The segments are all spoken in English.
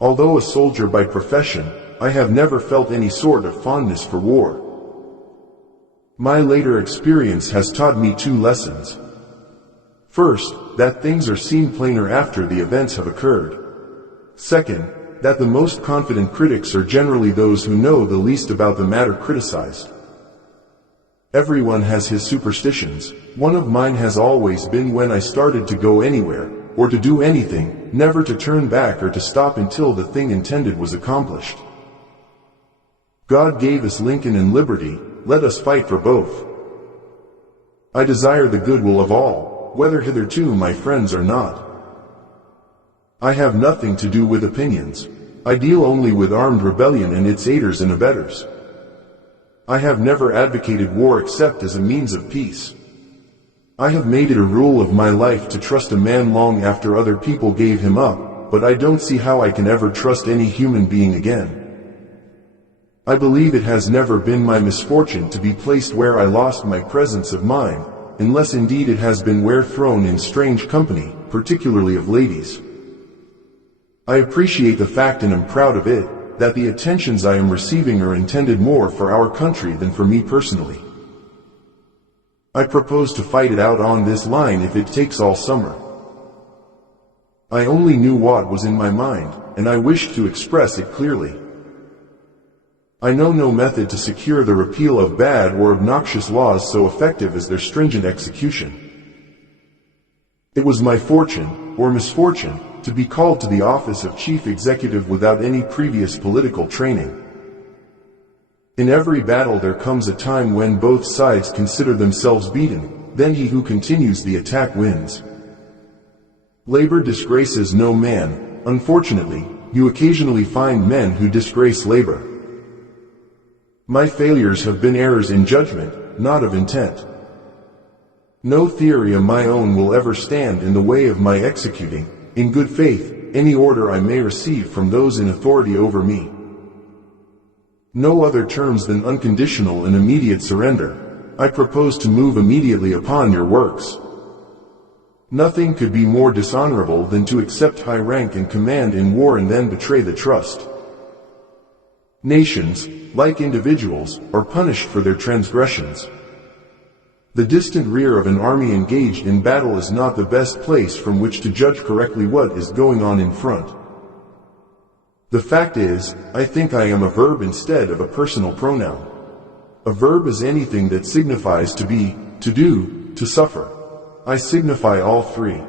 Although a soldier by profession, I have never felt any sort of fondness for war. My later experience has taught me two lessons. First, that things are seen plainer after the events have occurred. Second, that the most confident critics are generally those who know the least about the matter criticized. Everyone has his superstitions. One of mine has always been when I started to go anywhere, or to do anything, never to turn back or to stop until the thing intended was accomplished. God gave us Lincoln and liberty, let us fight for both. I desire the goodwill of all, whether hitherto my friends or not. I have nothing to do with opinions. I deal only with armed rebellion and its aiders and abettors. I have never advocated war except as a means of peace. I have made it a rule of my life to trust a man long after other people gave him up, but I don't see how I can ever trust any human being again. I believe it has never been my misfortune to be placed where I lost my presence of mind, unless indeed it has been where thrown in strange company, particularly of ladies. I appreciate the fact, and am proud of it, that the attentions I am receiving are intended more for our country than for me personally. I propose to fight it out on this line if it takes all summer. I only knew what was in my mind, and I wished to express it clearly. I know no method to secure the repeal of bad or obnoxious laws so effective as their stringent execution. It was my fortune, or misfortune, to be called to the office of chief executive without any previous political training. In every battle there comes a time when both sides consider themselves beaten, then he who continues the attack wins. Labor disgraces no man. Unfortunately, you occasionally find men who disgrace labor. My failures have been errors in judgment, not of intent. No theory of my own will ever stand in the way of my executing, in good faith, any order I may receive from those in authority over me. No other terms than unconditional and immediate surrender. I propose to move immediately upon your works. Nothing could be more dishonorable than to accept high rank and command in war and then betray the trust. Nations, like individuals, are punished for their transgressions. The distant rear of an army engaged in battle is not the best place from which to judge correctly what is going on in front. The fact is, I think I am a verb instead of a personal pronoun. A verb is anything that signifies to be, to do, to suffer. I signify all three.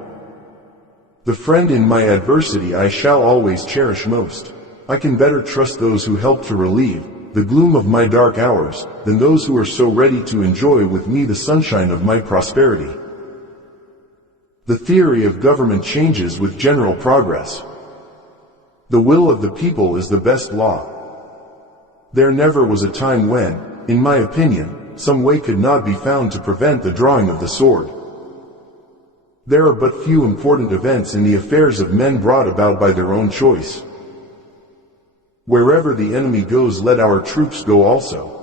The friend in my adversity I shall always cherish most. I can better trust those who help to relieve the gloom of my dark hours than those who are so ready to enjoy with me the sunshine of my prosperity. The theory of government changes with general progress. The will of the people is the best law. There never was a time when, in my opinion, some way could not be found to prevent the drawing of the sword. There are but few important events in the affairs of men brought about by their own choice. Wherever the enemy goes, let our troops go also.